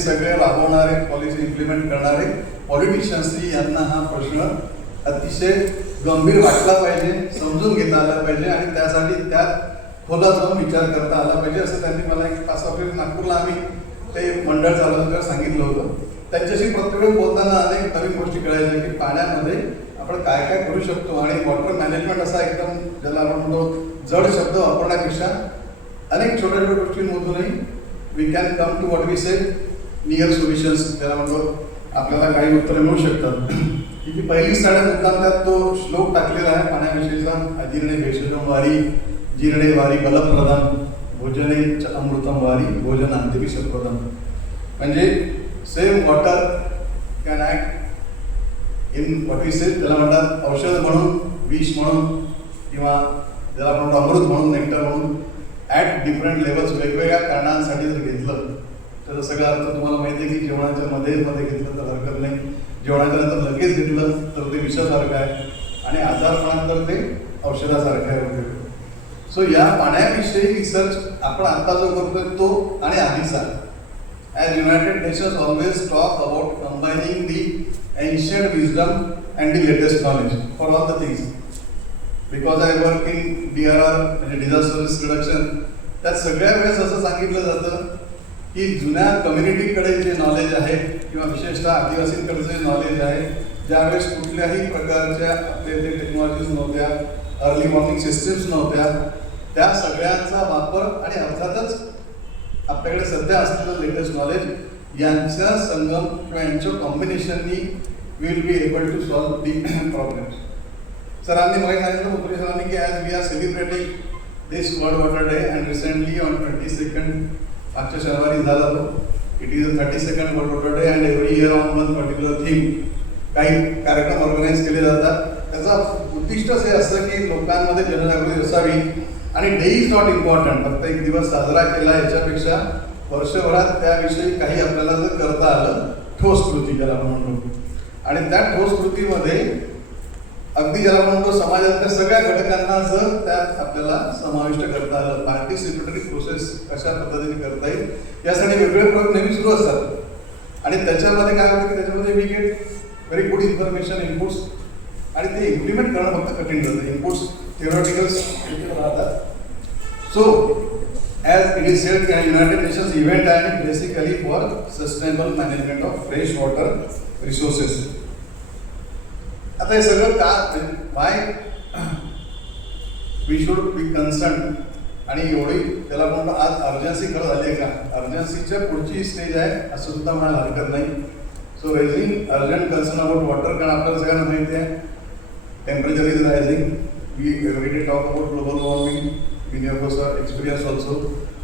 सगळे राबवणारे, policy implement करणारे पॉलिटिशियन्सनी यांना हा प्रश्न अतिशय गंभीर वाटला पाहिजे, समजून घेता आला पाहिजे आणि त्यासाठी त्यात खोलात जाऊन विचार करता आला पाहिजे, असं त्यांनी मला एक 5-6 वेळेस नागपूरला आम्ही ते मंडळ चालवल्यावर सांगितलं होतं. त्यांच्याशी प्रत्येक वेळ बोलताना अनेक नवीन गोष्टी कळायच्या की पाण्यामध्ये आपण काय काय करू शकतो. आणि वॉटर मॅनेजमेंट असा एकदम ज्याला आपण म्हणतो जड शब्द वापरण्यापेक्षा अनेक छोट्या छोट्या गोष्टींमधूनही we can come to what we say near solutions, ज्याला म्हणतो आपल्याला काही उत्तरं मिळू शकतात. ही जी पहिली स्टार्ट मुद्दाम त्यात तो श्लोक टाकलेला आहे पाण्याविषयीचा, अजीर्णे भेषजं वारी जीर्णे वारी बलप्रदान भोजने च अमृतम वारी भोजनांती विषप्रदम. म्हणजे same water can act in what we say, त्याला म्हणतात औषध म्हणून, विष म्हणून, किंवा ज्याला आपण अमृत म्हणून, नेक्टर म्हणून ॲट डिफरंट लेवल्स, वेगवेगळ्या कारणांसाठी जर घेतलं त्याचा सगळा अर्थ तुम्हाला माहिती आहे की जेवणाच्या मध्ये घेतलं तर हरकत नाही, जेवणाच्या नंतर लगेच घेतलं तर ते विषासारखं आहे आणि आजारपणानंतर ते औषधासारखं आहे वगैरे. सो या पाण्याविषयी रिसर्च आपण आता जो करतोय तो आणि आधीचा, as United Nations always talk about combining the ancient wisdom and the latest knowledge for all the things. Because I work in DRR म्हणजे डिझास्टर रिस्क रिडक्शन, त्यात सगळ्या वेळेस असं सांगितलं जातं की जुन्या कम्युनिटीकडे जे नॉलेज आहे किंवा विशेषतः आदिवासींकडे जे नॉलेज आहे, ज्यावेळेस कुठल्याही प्रकारच्या आपले ते टेक्नॉलॉजीज नव्हत्या, अर्ली वॉर्निंग सिस्टीम्स नव्हत्या, त्या सगळ्यांचा वापर आणि अर्थातच आपल्याकडे सध्या असलेलं लेटेस्ट नॉलेज यांचा संगम किंवा यांच्या कॉम्बिनेशननी will be able to solve the problems. सरांनी मला सांगितलं, मुख्य सरांनी की as we are celebrating this world water day and recently on 22nd मागच्या शनिवारी झाला तो, it is 32nd world water day and every year on one particular theme काही कार्यक्रम ऑर्गनाईज केले जातात. त्याचा उद्दिष्टच हे असतं की लोकांमध्ये जनजागृती असावी आणि डे इज नॉट इम्पॉर्टंट, फक्त एक दिवस साजरा केला याच्यापेक्षा वर्षभरात त्याविषयी काही आपल्याला जर करता आलं, ठोस कृती ज्याला आपण म्हणतो, आणि त्या ठोस कृतीमध्ये अगदी ज्याला म्हणतो समाजातल्या सगळ्या घटकांना जर त्यात आपल्याला समाविष्ट करता आलं, पार्टिसिपेटरी प्रोसेस कशा पद्धतीने करता येईल यासाठी वेगवेगळे प्रयोग नेहमी सुरू असतात. आणि त्याच्यामध्ये काय होतं की त्याच्यामध्ये we get very good information, inputs, आणि ते इम्प्लिमेंट करणं फक्त कठीण जातं. इनपुट्स थिओरिटिकल्स राहतात. So as it is said, United Nations event आहे basically for sustainable management of fresh water resources. आता हे सगळं का, why we should be concern, आणि एवढी त्याला म्हणतो आज अर्जन्सी खरं झाली आहे का, अर्जन्सीच्या पुढची स्टेज आहे असं सुद्धा म्हणायला हरकत नाही. So raising urgent concern about water, कारण आपल्याला सगळ्यांना माहिती आहे temperature is rising, we everyday talk about global warming, in your experience also,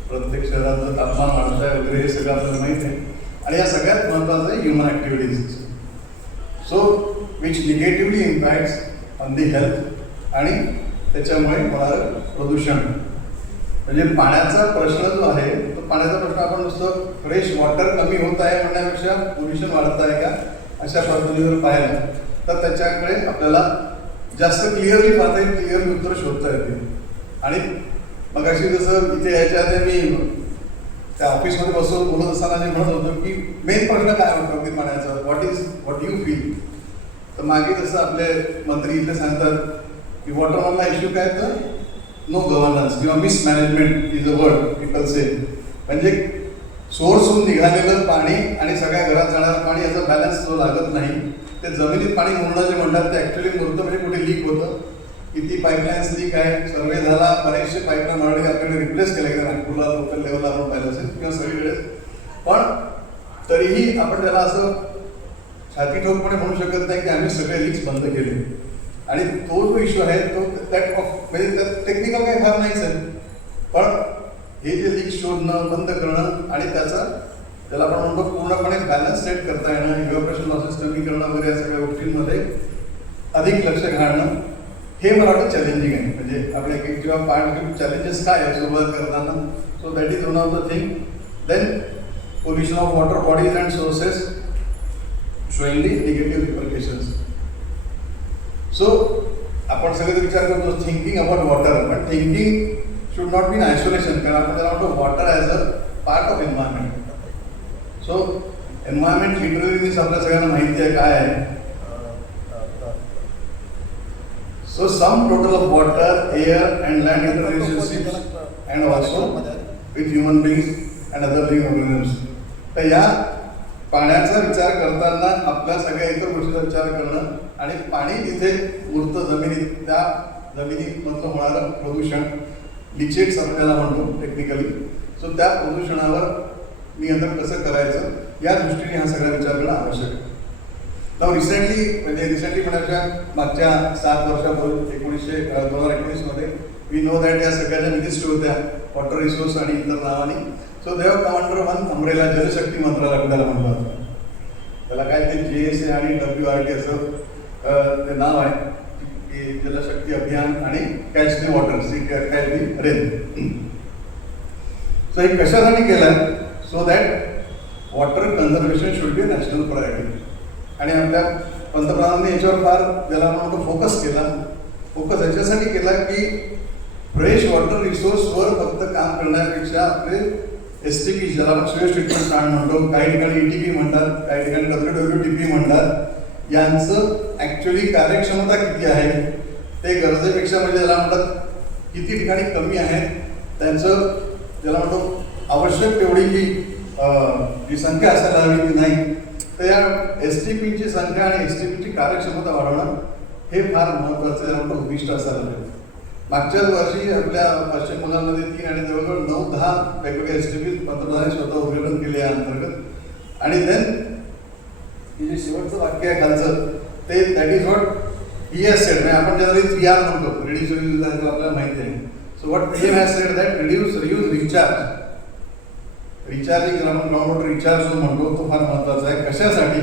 प्रत्येक शहराचं तापमान वाढत आहे वगैरे हे सगळं आपल्याला माहिती आहे. आणि या सगळ्यात महत्त्वाचं आहे human activities, so which negatively impacts on the health, आणि त्याच्यामुळे होणारं प्रदूषण. म्हणजे पाण्याचा प्रश्न जो आहे तो पाण्याचा प्रश्न आपण नुसतं फ्रेश वॉटर कमी होत आहे म्हणण्यापेक्षा पोल्युशन वाढत आहे का अशा पद्धतीवर पाहिलं तर त्याच्याकडे आपल्याला जास्त क्लिअरली पाहता येईल, क्लिअरली उत्तर शोधता येते. आणि मग अशी जसं इथे याच्या आधी मी त्या ऑफिसमध्ये बसून बोलत असताना जे म्हणत होतो की मेन प्रश्न काय होतो अगदी पाण्याचा, व्हॉट यू फील. तर मागे जसं आपले मंत्री इथे सांगतात की वॉटरमधला इश्यू काय, तर नो गव्हर्नन्स किंवा mismanagement is a word people say. म्हणजे सोर्सहून निघालेलं पाणी आणि सगळ्या घरात जाणारं पाणी याचा बॅलन्स जो लागत नाही, ते जमिनीत पाणी मुरणं जे म्हणतात ते ॲक्च्युली मुरतं म्हणजे कुठे लीक होतं, किती पाईपलाईन्स लीक आहे, सर्वे झाला, बरेचसे पाईपलाईन ऑलरेडी आपल्याकडे रिप्लेस केले गेले नागपूरला, लोकल लेवलला आपण पाहिलं असेल किंवा सगळीकडे. पण तरीही आपण त्याला असं छाती ठोकपणे म्हणू शकत नाही की आम्ही सगळे लीक्स बंद केले. आणि तो जो इश्यू आहे तो दॅट ऑफ म्हणजे त्यात टेक्निकल काही फार नाहीच आहे, पण हे जे लीक शोधणं, बंद करणं आणि त्याचा त्याला आपण म्हणतो पूर्णपणे बॅलन्स सेट करता येणं, इव्हॅपोरेशन लॉसेस कमी करणं वगैरे या सगळ्या गोष्टींमध्ये अधिक लक्ष घालणं हे मला वाटतं चॅलेंजिंग आहे. म्हणजे आपल्या एक जेव्हा पार्ट चॅलेंजेस काय आहे सुरुवात करताना, so that is one of the thing. Then pollution of water bodies and sources showing the negative repercussions. So आपण सगळे विचार करतो thinking about water, but thinking should not be in isolation, कारण आपण त्याला म्हणतो water as a part of environment. So environment literally means आपल्या सगळ्यांना माहिती आहे काय आहे. So sum total of water, air and land relationships and also with human beings and other living organisms. तर या पाण्याचा विचार करताना आपल्या सगळ्या इतर गोष्टींचा विचार करणं आणि पाणी तिथे उरतं जमिनीत, त्या जमिनीमधलं होणारं प्रदूषण लिचेट्स आपल्याला म्हणतो टेक्निकली. सो त्या प्रदूषणावर नियंत्रण कसं करायचं या दृष्टीने हा सगळा विचार करणं आवश्यक आहे. रिसेंटली म्हणायच्या मागच्या 7 वर्षापूर्वी 2019 मध्ये वी नो दॅट या सगळ्या मिनिस्ट्री होत्या वॉटर रिसोर्स आणि इतर नावाने. सो देव कमांडर वन अमरेला जलशक्ती मंत्रालय त्याला म्हणतात. त्याला काय ते JSA आणि WRT असं ते नाव आहे की जलशक्ती अभियान आणि catch the water catch the rain. So हे कशासाठी केलं आहे? So that water conservation should be national priority. आणि आपल्या पंतप्रधानांनी याच्यावर फार ज्याला म्हणतो फोकस याच्यासाठी केला की फ्रेश वॉटर रिसोर्सवर फक्त काम करण्यापेक्षा आपले STP ज्याला आपण स्वेज ट्रीटमेंट प्लांट म्हणतो, काही ठिकाणी ETP म्हणतात, काही ठिकाणी WWTP म्हणतात, यांचं ॲक्च्युली कार्यक्षमता किती आहे ते गरजेपेक्षा म्हणजे ज्याला म्हणतात किती ठिकाणी कमी आहे त्यांचं ज्याला म्हणतो आवश्यक तेवढी जी संख्या असायला हवी ती नाही. तर या STPची संख्या आणि STPची कार्यक्षमता वाढवणं हे फार महत्त्वाचं उद्दिष्ट असायला पाहिजे. मागच्याच वर्षी आपल्या पश्चिम बंगालमध्ये 3 आणि जवळजवळ 9-10 वेगवेगळे STP पंतप्रधानांनी स्वतः उद्घाटन केले या अंतर्गत. आणि देन जे शेवटचं वाक्य आहे खालचं ते that is what he has sed. म्हणजे आपण जनरली 3R म्हणतो, रिड्यूस रियूज आपल्याला माहिती आहे. So what PM has sed that reduce reuse recharge. Recharging ज्याला आपण ग्राउंड वॉटर रिचार्ज जो म्हणतो तो फार महत्त्वाचा आहे. कशासाठी?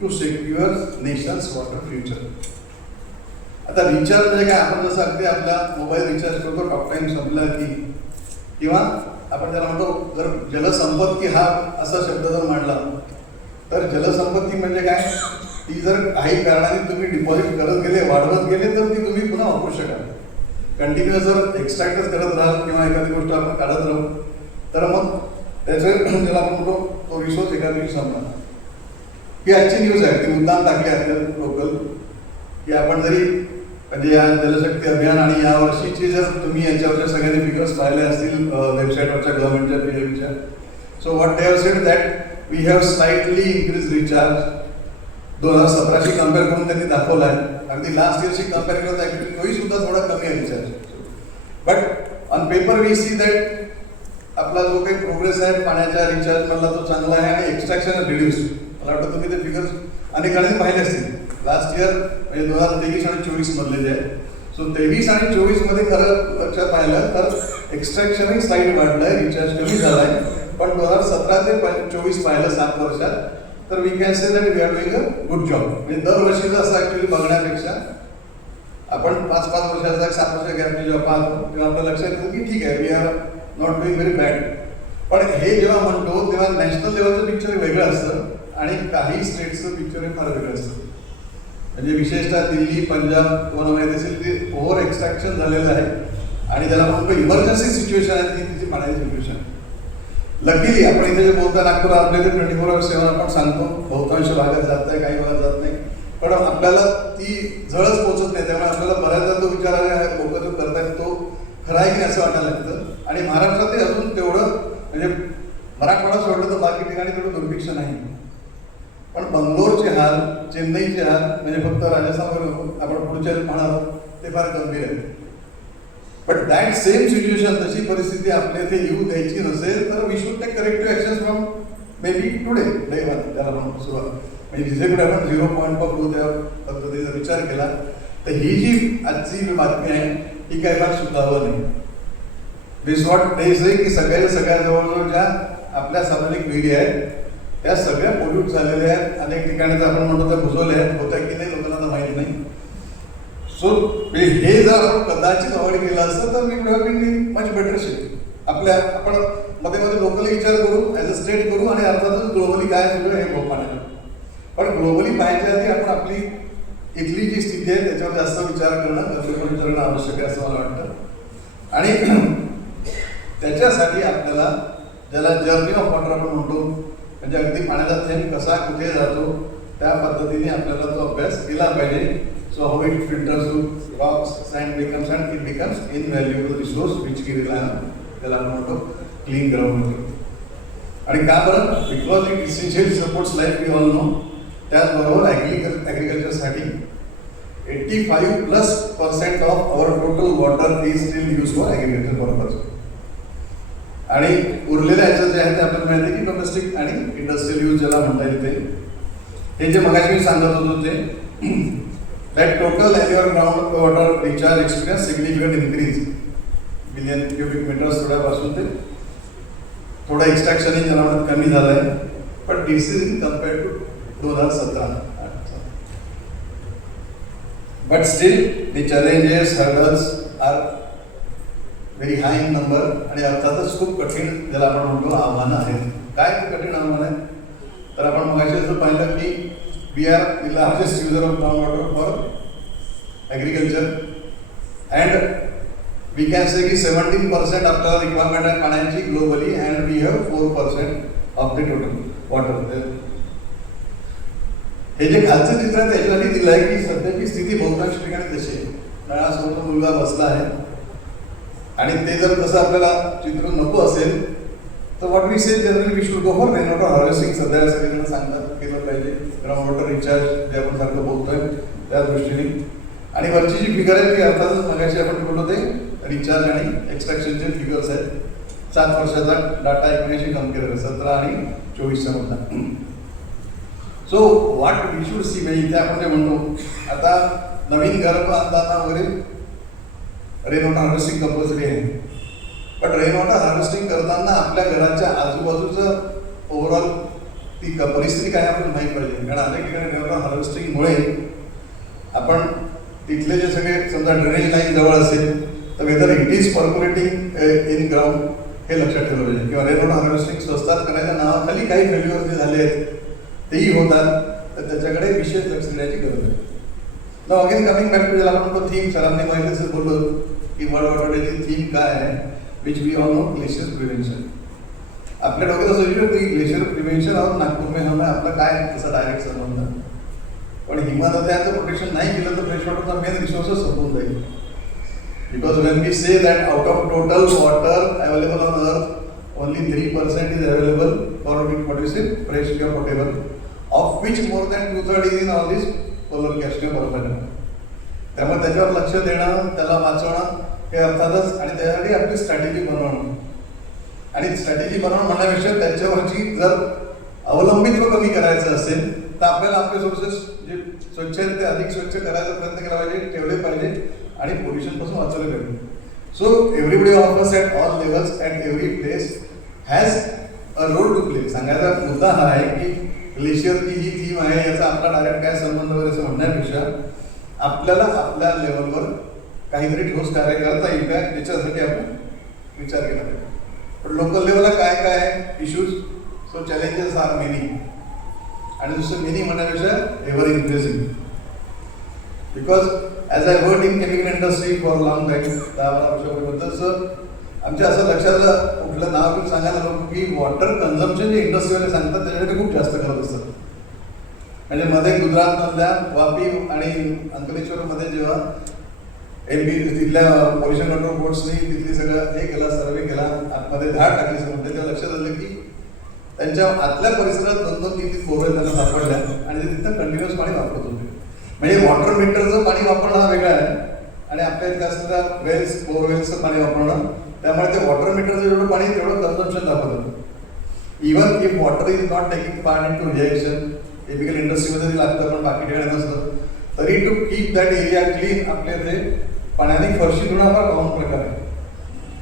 To secure nations water future. आता रिचार्ज म्हणजे काय? आपण जसं अगदी आपला मोबाईल रिचार्ज करतो टॉक टाईम संपला की, किंवा आपण त्याला म्हणतो जर जलसंपत्ती हा असा शब्द जर मांडला तर जलसंपत्ती म्हणजे काय? ती जर काही कारणाने तुम्ही डिपॉझिट करत गेले, वाढवत गेले तर ती तुम्ही पुन्हा वापरू शकाल. कंटिन्युअस जर एक्स्ट्रॅक्टच करत राहाल किंवा एखादी गोष्ट आपण काढत राहू तर मग त्याचं ज्याला आपण म्हणतो तो रिसोर्स एका दिवशी संपणार. ही आजची न्यूज आहे, ती मुद्दाम टाकली आहे लोकल की आपण जरी म्हणजे या जलशक्ती अभियान आणि या वर्षीचे जर तुम्ही याच्यावरच्या सगळ्यांनी फिगर्स पाहिले असतील वेबसाईटवरच्या गव्हर्नमेंटच्या PWच्या. So what they have said that we have slightly increase recharge. 2017शी कम्पेअर करून त्यांनी दाखवलं आहे. अगदी लास्ट इयरशी कम्पेअर केलं तर ॲक्च्युली तोही सुद्धा थोडा कमी आहे recharge. But on paper we see that आपला जो काही प्रोग्रेस आहे पाण्याच्या रिचार्जमधला तो चांगला आहे आणि एक्स्ट्रॅक्शन रिड्यूस. मला वाटतं तुम्ही ते फिगर्स अनेकांनी पाहिले असतील. लास्ट इयर म्हणजे 2023 आणि 24 मधले जे आहे. सो 23 आणि 24 मध्ये खरं लक्षात पाहिलं तर एक्स्ट्रॅक्शनही स्लाईड वाढलं आहे, रिचार्ज कमी झाला आहे. पण 2017 ते 24 पाहिलं 7 वर्षात तर we can say that we are doing a good job. म्हणजे दरवर्षीचं असं ॲक्च्युली बघण्यापेक्षा आपण 5-5 वर्षाचा 7 वर्ष गॅप जेव्हा पाहतो तेव्हा आपल्या लक्षात येतं की ठीक आहे we are not doing very bad. पण हे जेव्हा म्हणतो तेव्हा नॅशनल लेवलचं पिक्चर वेगळं असतं आणि काही स्टेट्सचं पिक्चर हे फार वेगळं असतं. म्हणजे विशेषतः दिल्ली, पंजाब तुम्हाला माहिती असेल ते ओव्हर एक्स्ट्रॅक्शन झालेलं आहे आणि त्याला म्हणतो इमर्जन्सी सिच्युएशन आहे ती तिची पाण्याची सिच्युएशन. लकीली आपण इथे जे बोलता नागपूर आपल्या इथे 24/7 आपण सांगतो, बहुतांश भागात जात आहे, काही भागात जात नाही. पण आपल्याला ती झळच पोचत नाही. त्यामुळे आपल्याला बऱ्याचदा तो विचार आहे लोक जो करतायत तो खरा आहे की नाही असं वाटायला लागतं. आणि महाराष्ट्रात ते अजून तेवढं म्हणजे मराठवाडा सोडलं तर बाकी ठिकाणी तेवढं दुर्भिक्ष नाही. पण बंगलोरचे हाल, चेन्नईचे हाल म्हणजे फक्त राजस्थानवर आपण पुढच्या म्हणाल ते फार गंभीर आहे. बट दॅट सेम सिच्युएशन तशी परिस्थिती आपल्या इथे येऊ द्यायची नसेल तर we should take corrective action from maybe today day 1 त्याला आपण सुरुवात. म्हणजे जिथे कुठे आपण 0 पॉईंट पकडू त्या पद्धतीचा विचार केला तर ही जी आजची बातमी आहे ही काय फार सुद्धावं नाही. दिस वॉट दे से की सगळ्या जवळजवळ ज्या आपल्या सार्वजनिक विहिरी आहेत त्या सगळ्या पोल्यूट झालेल्या आहेत. अनेक ठिकाणी तर आपण म्हणतो त्या बुजवल्या आहेत, होत्या की नाही लोकांना माहीत नाही. सो हे जर आपण कदाचित अवॉइड केलं असतं तर मी मच बेटर शेप. आपल्या आपण मध्ये मध्ये लोकली विचार करू, ॲज अ स्टेट करू आणि अर्थातच ग्लोबली काय सगळं हे पाहण्याचं. पण ग्लोबली पाहायच्या आधी आपण आपली इथली जी स्थिती आहे त्याच्यावर जास्त विचार करणं, गरजेचं विचार करणं आवश्यक आहे असं मला वाटतं. आणि त्याच्यासाठी आपल्याला ज्याला जर्नी ऑफ वॉटर आपण म्हणतो म्हणजे अगदी पाण्याचा थेंब कसा कुठे जातो त्या पद्धतीने आपल्याला तो अभ्यास केला पाहिजे. So how it filters to rocks sand becomes and it becomes invaluable resource which की रिलाय त्याला आपण म्हणतो क्लीन ग्राउंड वॉटर. आणि का बरं? Because it essentially supports life we all know. त्याचबरोबर ॲग्रिकल्चरसाठी 85+% of our total water is still use for agriculture purpose. आणि उरलेल्या ह्याचं जे आहे ते आपल्याला माहिती आहे की डोमेस्टिक आणि इंडस्ट्रियल यूज ज्याला म्हणता येईल ते. हे जे मगाशी मी सांगत होतो ते that total annual ground water recharge experience significant increase billion cubic metres थोड्यापासून ते थोडं एक्स्ट्रॅक्शनही ज्याला म्हणत कमी झालं आहे. पण this is in compared to 2017. But still the challenges hurdles are very high in number. आणि अर्थातच खूप कठीण ज्याला आपण म्हणतो आव्हानं आहेत. काय ते कठीण आव्हान आहे? तर आपण मगाशी असं पाहिलं की we are the largest user of ground water for agriculture and we can say की 17% आपल्याला रिक्वायरमेंट आहे पाण्याची globally and we have 4% of the total water. हे जे खालचं चित्र आहे त्याच्यासाठी दिलं आहे की सध्याची स्थिती बहुतांश ठिकाणी तशी आहे. नळासमोर मुलगा बसला आहे आणि ते जर तसं आपल्याला चित्र नको असेल तर what we say generally we should go for rain water harvesting. सध्या सगळ्यांना सांगतात केलं पाहिजे ग्राउंड वॉटर रिचार्ज जे आपण सारखं बोलतोय त्या दृष्टीने. आणि वरची जी फिगर आहे ती अर्थातच मगाशी आपण बोललो ते रिचार्ज आणि एक्स्ट्रॅक्शनचे फिगर्स आहेत. 7 वर्षाचा डाटा एकमेकांशी कम्पेअर आहे 17 आणि 24च्या मधला. So what we should see म्हणजे इथे आपण जे म्हणतो आता नवीन घर बांधताना वगैरे रेन वॉटर हार्वेस्टिंग कंपल्सरी आहे. पण रेन वॉटर हार्वेस्टिंग करताना आपल्या घराच्या आजूबाजूचं ओव्हरऑल ती परिस्थिती काय आपल्याला माहीत पाहिजे. कारण अनेक ठिकाणी रेन वॉटर हार्वेस्टिंगमुळे आपण तिथले जे सगळे समजा ड्रेनेज लाईन जवळ असेल तर whether it is percolating in ground हे लक्षात ठेवलं पाहिजे. किंवा रेन वॉटर हार्वेस्टिंग स्वस्तात करायच्या नावाखाली काही फेल्युअर जे झाले आहेत तेही होतात तर त्याच्याकडे विशेष लक्ष देण्याची गरज आहे. ना अगेन कमिंग बॅक टू ज्याला आपण तो थीम सरांनी माहिती बोललो की वर्ल्ड वॉटर डेची थीम काय आहे which we all know glacier prevention. आपल्या डोक्यात असं विचार की ग्लेशियर प्रिव्हेन्शन और नागपूर में हमें आपला काय तसा डायरेक्ट संबंध. पण हिमनद्यांचं प्रोटेक्शन नाही केलं तर फ्रेश वॉटरचा मेन रिसोर्सच संपून जाईल. Because when we say that out of total water available on earth only 3% is available for what you say fresh किंवा potable of which more than 2/3 is in all this polar caps किंवा बर्फ. त्यामुळे त्याच्यावर लक्ष देणं त्याला वाचवणं हे अर्थातच आणि त्यासाठी आपली स्ट्रॅटेजी बनवणं. आणि स्ट्रॅटेजी बनवणं म्हणण्यापेक्षा त्याच्यावरची जर अवलंबित्व कमी करायचं असेल तर आपल्याला आपले सोर्सेस जे स्वच्छ आहेत ते अधिक स्वच्छ करायचा प्रयत्न केला पाहिजे ठेवले पाहिजे आणि पोल्युशनपासून वाचवले पाहिजे. So everybody of us at all levels at every place has a role to play. सांगायचा मुद्दा हा आहे की ग्लेशियरची ही थीम आहे याचा आपला डायरेक्ट काय संबंध वगैरे असं म्हणण्यापेक्षा आपल्याला आपल्या लेवलवर काहीतरी ठोस कार्य करता येईल काय याच्यासाठी आपण विचार केला पाहिजे. पण लोकल लेवलला काय काय issues. So challenges are many आणि दुसरं मेनी म्हणण्यापेक्षा ever increasing. Because as I work in chemical industry for long time 10-12 वर्षापर्यंत आमच्या असं लक्षात कुठलं नाव घेऊन सांगायला नको की वॉटर कन्झम्पशन जे इंडस्ट्रीवाले सांगतात त्याच्यासाठी खूप जास्त करत असतात. म्हणजे मध्ये गुजरातमधल्या वापी आणि अंकलेश्वरमध्ये जेव्हा तिथल्या पोल्युशन कंट्रोल बोर्ड्सनी तिथली सगळं हे केला सर्वे केला आतमध्ये झाड टाकली सगळं तेव्हा लक्षात आलं की त्यांच्या आतल्या परिसरात 2-3 बोरवेल त्यांना सापडल्या आणि ते तिथं कंटिन्युअस पाणी वापरत होते. म्हणजे वॉटर मीटरचं पाणी वापरणं हा वेगळा आहे आणि आपल्या इथं असलेल्या वेल्स बोरवेल्सचं पाणी वापरणं. त्यामुळे ते वॉटर मीटरचं जेवढं पाणी तेवढं कन्झम्पशन दाखवतं. Even if water is not taking part in to reaction chemical इंडस्ट्रीमध्ये लागतं पण बाकी ठिकाणी नसतं तरी to keep that area clean आपल्या इथे पाण्याने फरशी धुणं हा कॉमन प्रकार आहे.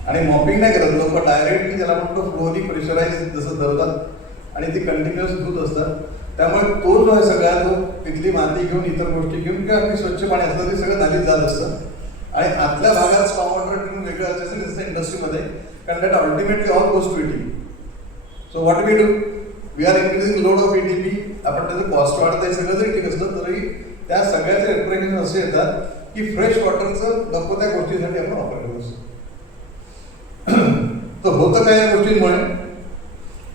आणि मॉपिंग नाही करत लोक डायरेक्टली त्याला म्हणतो फ्लोअरली प्रेशराईज जसं धरतात आणि ती कंटिन्युअस धुत असतात. त्यामुळे तो जो आहे सगळा तो तिथली माती घेऊन इतर गोष्टी घेऊन किंवा आपली स्वच्छ पाणी असतं ते सगळं नालीत जात असतं. आणि आतल्या भागात स्टॉम वॉटर ट्रीटमेंट वेगळं असेल जसं इंडस्ट्रीमध्ये कारण that ultimately all goes to eating. So what we do we are increasing load of ETP. आपण त्याचं कॉस्ट वाढत आहे सगळं जरी ठीक असतं तरी त्या सगळ्याचे रिप्रेझेंटेशन असे येतात की फ्रेश वॉटरचं नको त्या गोष्टीसाठी आपण वापर करत असतो. तर होतं काय या गोष्टींमुळे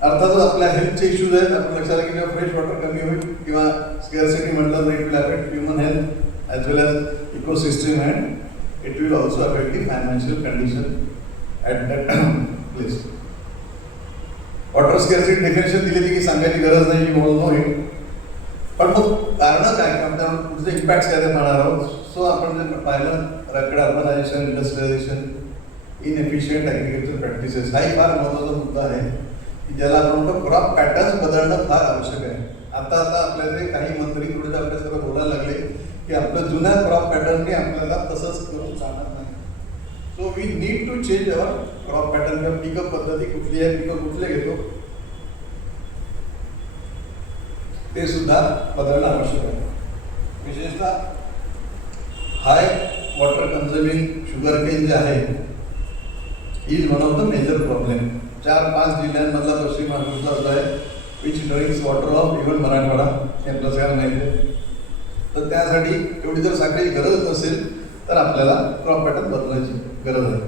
अर्थातच आपल्या हेल्थचे इश्यूज आहेत. आपण लक्षात की जेव्हा फ्रेश वॉटर कमी होईल किंवा स्केअरसिटी म्हटलं तर it will affect human health as well as ecosystem and it will also affect the financial condition at that place. Water scarcity definition दिली की सांगायची गरज नाही, यू ऑल नो इट. पण मग कारणं काय, कारण पुढचे इम्पॅक्ट्स काय ते पाहणार आहोत. सो आपण जे पाहिलं rapid urbanisation, industrialisation, inefficient agriculture practices, हाही फार महत्त्वाचा मुद्दा आहे की ज्याला आपण म्हणतो क्रॉप पॅटर्न्स बदलणं फार आवश्यक आहे. आता आपल्याकडे काही मंत्री थोडेसे आपल्यासोबत बोलायला लागले की आपलं जुन्या क्रॉप पॅटर्नने आपल्याला तसंच करून चालणार नाही. So we need to change our crop pattern किंवा पिकअप पद्धती कुठली आहे, पिकं कुठले घेतो ते सुद्धा बदलणं आवश्यक आहे. विशेषतः high water conserving sugarcane जे आहे is one of the major problem. 4-5 जिल्ह्यांमधला पश्चिम महाराष्ट्र असा आहे which drinks water of even Marathwada, हे आपलं सगळ्यांना माहिती आहे. तर त्यासाठी एवढी जर साखरेची गरज नसेल तर आपल्याला क्रॉप पॅटर्न बदलायची गरज आहे.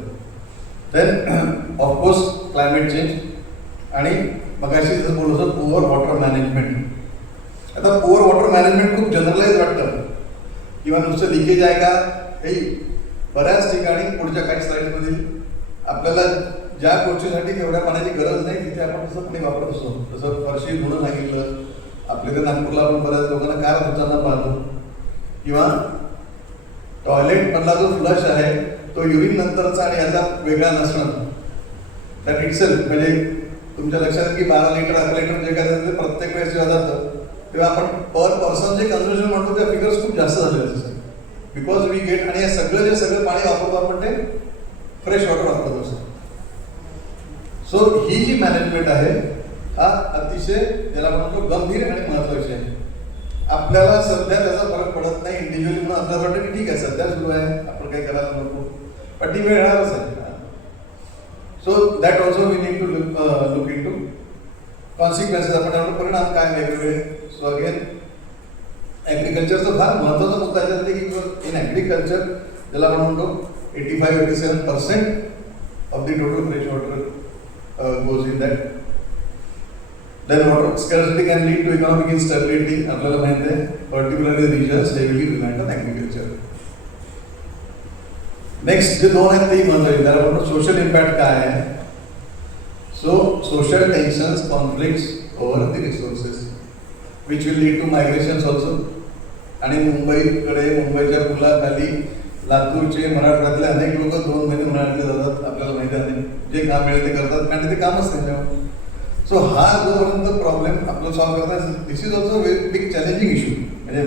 देन ऑफकोर्स क्लायमेट चेंज आणि मगाशी जसं बोललो होतं पुअर वॉटर मॅनेजमेंट. आता पुअर वॉटर मॅनेजमेंट खूप जनरलाइज वाटतं किंवा नुसतं लिकेज आहे का, काही बऱ्याच ठिकाणी पुढच्या काही स्लाईड्समधील आपल्याला ज्या गोष्टीसाठी तेवढ्या पाण्याची गरज नाही तिथे आपण तसं पाणी वापरत असतो. जसं फरशी धुणं सांगितलं, आपल्या इथे नागपूरला आपण बऱ्याच लोकांना कार धुताना पाहतो, किंवा टॉयलेटमधला जो फ्लश आहे तो युरिन नंतरचा आणि याचा वेगळा नसणं, दॅट इटसेल्फ म्हणजे तुमच्या लक्षात की 12 लिटर 11 लिटर जे काय ते प्रत्येक वेळेस जेव्हा जातं तेव्हा आपण पर पर्सन जे कन्झम्पशन म्हणतो त्या फिगर्स खूप जास्त झाले असतात. बिकॉज वी गेट, आणि हे सगळं पाणी वापरतो आपण ते फ्रेश वॉटर वापरत असतो. सो ही जी मॅनेजमेंट आहे हा अतिशय ज्याला म्हणतो गंभीर आणि महत्त्वाची आहे. आपल्याला सध्या त्याचा फरक पडत नाही इंडिव्हिज्युअली म्हणून आपल्याला वाटतं की ठीक आहे सध्या सुरू आहे आपण काही करायला नको, पण ती वेळ येणारच आहे. So that also we need to look into consequences. आपण त्यावर परिणाम काय वेगवेगळे. सो अगेन ॲग्रिकल्चरचा फार महत्त्वाचा मुद्दा आहे की इन ॲग्रिकल्चर ज्याला आपण म्हणतो 85-87% of the total fresh water goes in that. Then water scarcity can lead to economic instability. आपल्याला माहिती आहे, particularly regions heavily reliant on agriculture. Next जे दोन आहेत ते महत्त्वाचे. त्याला म्हणतो सोशल इम्पॅक्ट काय आहे. So social tensions, conflicts over the resources which will lead to migrations also. आणि मुंबईकडे, मुंबईच्या पुलाखाली लातूरचे, मराठवाड्यातले अनेक लोक 2 महिने उन्हाळ्यातले जातात. आपल्याला माहिती आहे जे काम मिळेल ते करतात कारण ते कामच त्यांच्यावर. सो हा जोपर्यंत प्रॉब्लेम आपलं सॉल्व्ह करता, this is also very big challenging issue. म्हणजे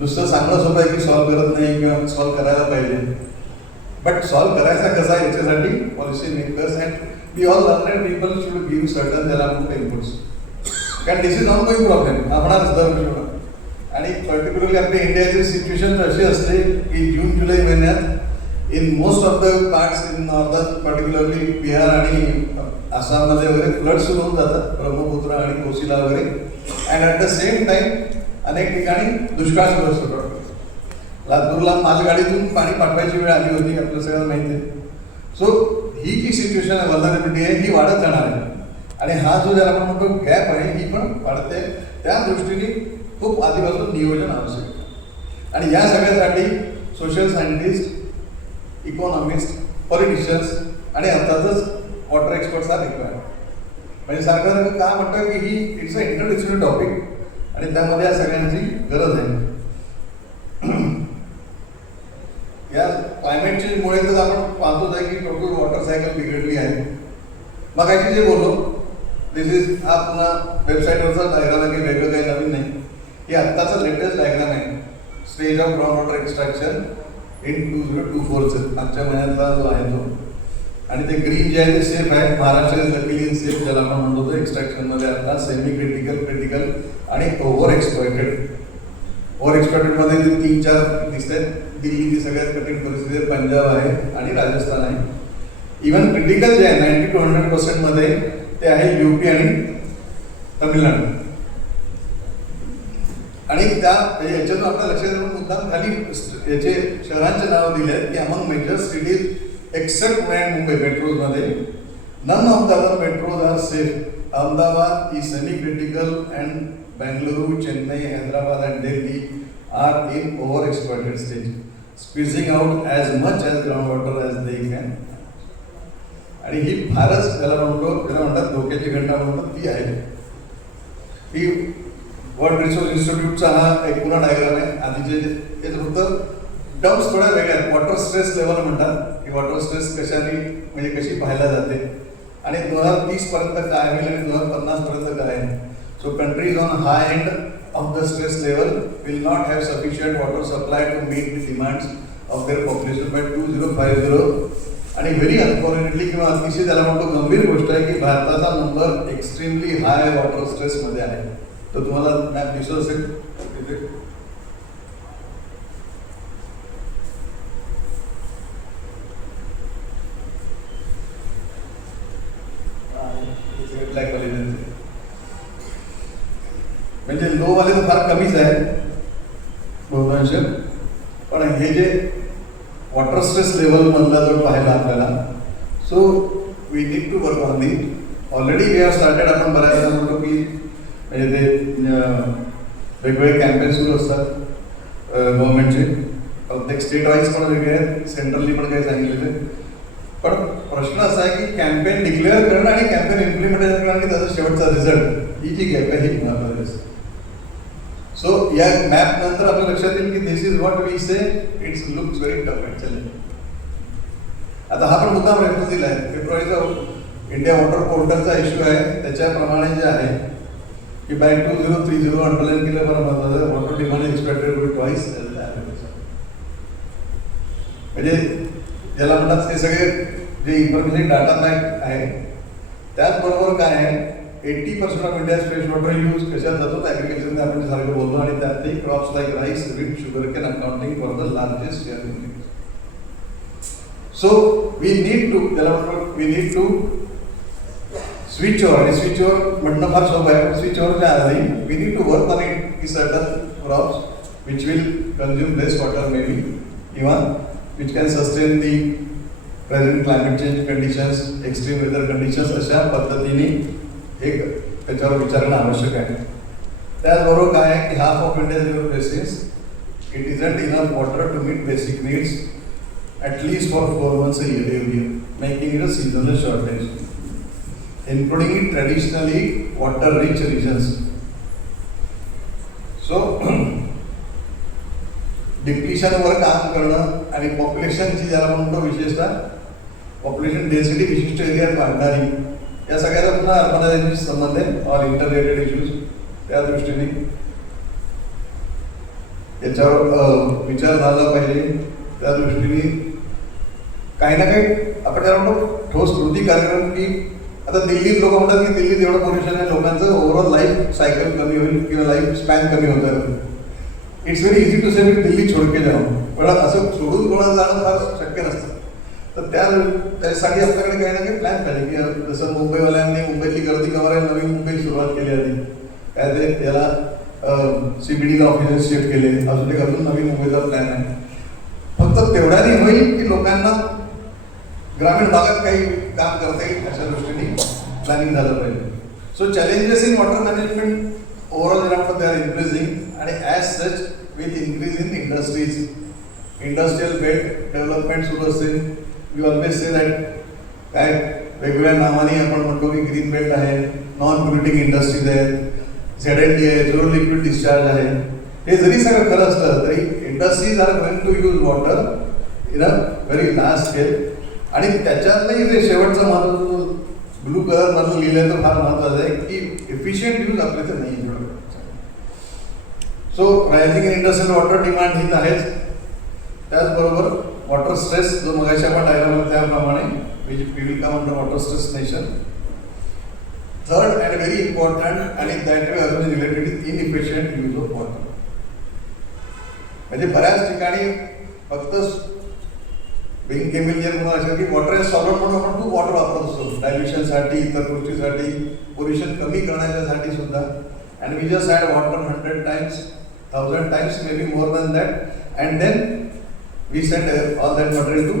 नुसतं सांगणं सोपं आहे की सॉल्व्ह करत नाही किंवा सॉल्व्ह करायला पाहिजे, बट सॉल्व्ह करायचा कसा याच्यासाठी policy makers and we all learned people should give certain त्याला म्हणतो इनपुट्स. कारण this is not going problem होणारच दरवर्षी. आणि पर्टिक्युलरली आपल्या इंडियाची सिच्युएशन अशी असते की जून-जुलै महिन्यात in most of the parts in northern, particularly Bihar आणि आसाममध्ये वगैरे फ्लड सुरू होऊन जातात, ब्रह्मपुत्र आणि कोसीला वगैरे. And at the same time अनेक ठिकाणी दुष्काळग्रस्त होतात. लातूरला मालगाडीतून पाणी पाठवायची वेळ आली होती, आपल्या सगळ्यांना माहिती आहे. सो ही जी सिच्युएशन आहे, व्हलनरेबिलिटी आहे, ही वाढत जाणार आहे. आणि हा जो ज्याला आपण म्हणतो गॅप आहे ही पण वाढते. त्या दृष्टीने खूप आधीपासून नियोजन आवश्यक आहे. आणि या सगळ्यासाठी सोशल सायंटिस्ट, इकॉनॉमिस्ट, पॉलिटिशियन्स आणि अर्थातच वॉटर एक्सपर्ट्स आर रिक्वायर्ड. म्हणजे सारखं का म्हणतं की ही इट्स अ इंटरडिसिप्लिनरी टॉपिक आणि त्यामध्ये या सगळ्यांची गरज आहे. या क्लायमेट चेंजमुळे तर आपण पाहतोच आहे की टोटल वॉटर सायकल बिघडली आहे. मग जे बोललो दिस इज हा पुन्हा वेबसाईटवरचा डायग्राम आहे की वेगळं काही नवीन नाही. हे आत्ताचा लेटेस्ट डायग्राम आहे stage of ground water extraction in 2024चं मागच्या महिन्यातला जो आहे तो. आणि ते ग्रीन जे आहे ते सेफ आहे. Maharashtra is luckily in safe ज्याला आपण म्हणतो तो एक्स्ट्रॅक्शनमध्ये आता सेमी क्रिटिकल, क्रिटिकल आणि ओव्हर एक्सप्लॉयटेड. ओव्हर एक्सप्लॉयटेडमध्ये 3-4 दिसत आहेत. दिल्लीची सगळ्यात कठीण परिस्थिती आहे, पंजाब आहे आणि राजस्थान आहे. इव्हन क्रिटिकल जे आहे 90 to 100% मध्ये ते आहे UP आणि तमिळनाडू. आणि त्या याच्यातून आपल्या लक्षात येऊन मुद्दाम खाली याचे शहरांचे नाव दिले आहेत की among major cities except Pune आणि मुंबई मेट्रोजमध्ये none of the other metros are safe Ahmedabad is semi-critical and Bangalore, Chennai, Hyderabad and Delhi are in overexploited stage, squeezing out as much as groundwater as they can. आणि ही फारच त्याला म्हणतात धोक्याची घटना म्हणतात ती आहे. ही वर्ल्ड रिसोर्स इन्स्टिट्यूटचा हा एक पुन्हा डायग्राम आहे. आधीचे फक्त टर्म्स थोड्या वेगळ्या आहेत. वॉटर स्ट्रेस लेवल म्हणतात की वॉटर स्ट्रेस कशाने म्हणजे कशी पाहायला जाते आणि 2030 पर्यंत काय होईल आणि 2050 पर्यंत काय आहे. So countries on high end of the stress level will not have sufficient water supply to meet the demands of their population by 2050. आणि व्हेरी अनफॉर्च्युनेटली किंवा अतिशय त्याला म्हणतो गंभीर गोष्ट आहे की भारताचा नंबर एक्स्ट्रीमली हाय वॉटर स्ट्रेसमध्ये आहे. तर तुम्हाला मॅप दिसत असेल तिथे. म्हणजे लो वाले तर फार कमीच आहे बहुतांश, पण हे जे वॉटर स्ट्रेस लेवल मधला जर पाहिला आपल्याला, so we need to work on the. Already we have started. आपण बऱ्याचदा म्हणतो की म्हणजे ते वेगवेगळे कॅम्पेन सुरू असतात गव्हर्नमेंटचे. प्रत्येक स्टेट वाईज पण वेगळे आहेत, सेंट्रलनी पण काही सांगितलेले. पण प्रश्न असा आहे की कॅम्पेन डिक्लेअर करणं आणि कॅम्पेन इम्प्लिमेंटेशन करणं आणि त्याचा शेवटचा रिझल्ट ही जी गॅप आहे ही महत्त्वाची असते. सो या मॅप नंतर आपल्या लक्षात येईल की this is what we say it's looks very tough actually. आता हा पण मुद्दा रेफरन्स दिला आहे. फेब्रुवारीचा इंडिया वॉटर पोर्टलचा इश्यू आहे, त्याच्याप्रमाणे जे आहे की बाय 2030 अंडरलाईन केलं बरं महत्वाचं, water demand expected to twice as the average. म्हणजे ज्याला म्हणतात ते सगळे जे इन्फॉर्मेशन डाटा पॅक आहे त्याचबरोबर काय आहे 80% of India fresh water use कशात जातो, ॲग्रिकल्चरमध्ये आपण सारखं बोलतो. आणि त्यातही crops like rice, wheat, sugar cane accounting for the largest share in. So we need to त्याला म्हणतो we need to switch over. आणि स्विच ओव्हर म्हणणं फार सोपं आहे, पण स्विच ओव्हरच्या आधी we need to work on it की certain crops which will consume less water maybe even which can sustain the present climate change conditions, extreme weather conditions. अशा पद्धतीने एक त्याच्यावर विचार करणं आवश्यक आहे. त्याचबरोबर काय आहे की half of India's river basis it isn't enough water to meet basic needs at least for 4 months a year every year, making it a seasonal shortage, including in traditionally water rich regions. So डिप्लिशनवर काम करणं आणि पॉप्युलेशनची ज्याला म्हणतो विशेषतः population density विशिष्ट एरियात वाढणारी, या सगळ्याचा पुन्हा अर्बनायझेशनशी संबंध आहे ऑर इंटररिलेटेड इश्यूज. त्या दृष्टीने याच्यावर विचार झाला पाहिजे. त्या दृष्टीने काही ना काही आपण त्याला म्हणतो ठोस कृती कार्यक्रम. की आता दिल्लीत लोक म्हणतात की दिल्लीत एवढं पोल्युशन आहे, लोकांचं ओव्हरऑल लाईफ सायकल कमी होईल किंवा लाईफ स्पॅन कमी होतं. इट्स व्हेरी इझी टू से मी दिल्ली छोड के जाऊ, पण असं सोडून कोणाला जाणं फार शक्य नसतं. तर त्यासाठी आपल्याकडे काही ना काही प्लॅन पाहिजे. की जसं मुंबईवाल्यांनी मुंबईतली गर्दी कमायला नवी मुंबई सुरुवात केली आधी, काय ते त्याला CBDला ऑफिसेस शिफ्ट केले, अजून नवीन मुंबईचा प्लॅन आहे. फक्त तेवढ्याने होईल की लोकांना ग्रामीण भागात काही काम करता येईल अशा दृष्टीने प्लॅनिंग झालं पाहिजे. So challenges in water management overall they are increasing आणि as such with increase in industries, industrial belt development सुरू असते. वी ऑलवेज से दॅट काय वेगवेगळ्या नावाने आपण म्हणतो की ग्रीन बेल्ट आहे, नॉन पोल्युटिंग इंडस्ट्रीज आहेत, ZND आहे, झिरो लिक्विड डिस्चार्ज आहे. हे जरी सगळं खरं असतं तरी industries are going to use water in a very large scale. आणि त्याच्यातही जे शेवटचं महत्त्व ब्लू कलर मधलं लिहिलं तर फार महत्त्वाचं आहे की एफिशियंट यूज आपल्या तर नाही. So rising industrial water demand ही आहेच. त्याचबरोबर वॉटर स्ट्रेस जो मगाशी आपण डायग्राम त्याप्रमाणे we will come under water stress nation. Third and very important आणि दॅट वे अजून related is inefficient use of water. म्हणजे बऱ्याच ठिकाणी फक्त बिंग केमिकल म्हणून असेल की वॉटर इज सॉल्व्हंट म्हणून आपण खूप वॉटर वापरत असतो डायल्युशनसाठी, इतर गोष्टीसाठी, पोल्युशन कमी करण्यासाठी सुद्धा. And we just add water 100 times, 1000 times, maybe more than that, and then we send all that water into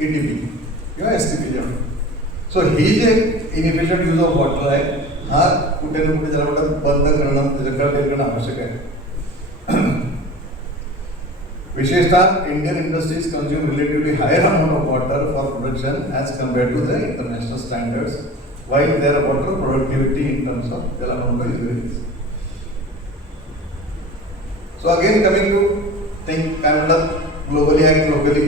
ETP किंवा STP. सो ही जे इनइफिशियंट यूज ऑफ वॉटर आहे हा कुठे ना कुठे त्याला म्हणतात बंद करणं, त्याच्याकडे करणं आवश्यक आहे. विशेषतः Indian industries consume relatively higher amount of water for production as compared to the international standards while their water productivity in terms of त्याला म्हणतो is very less. So again coming to think काय म्हणतात globally act locally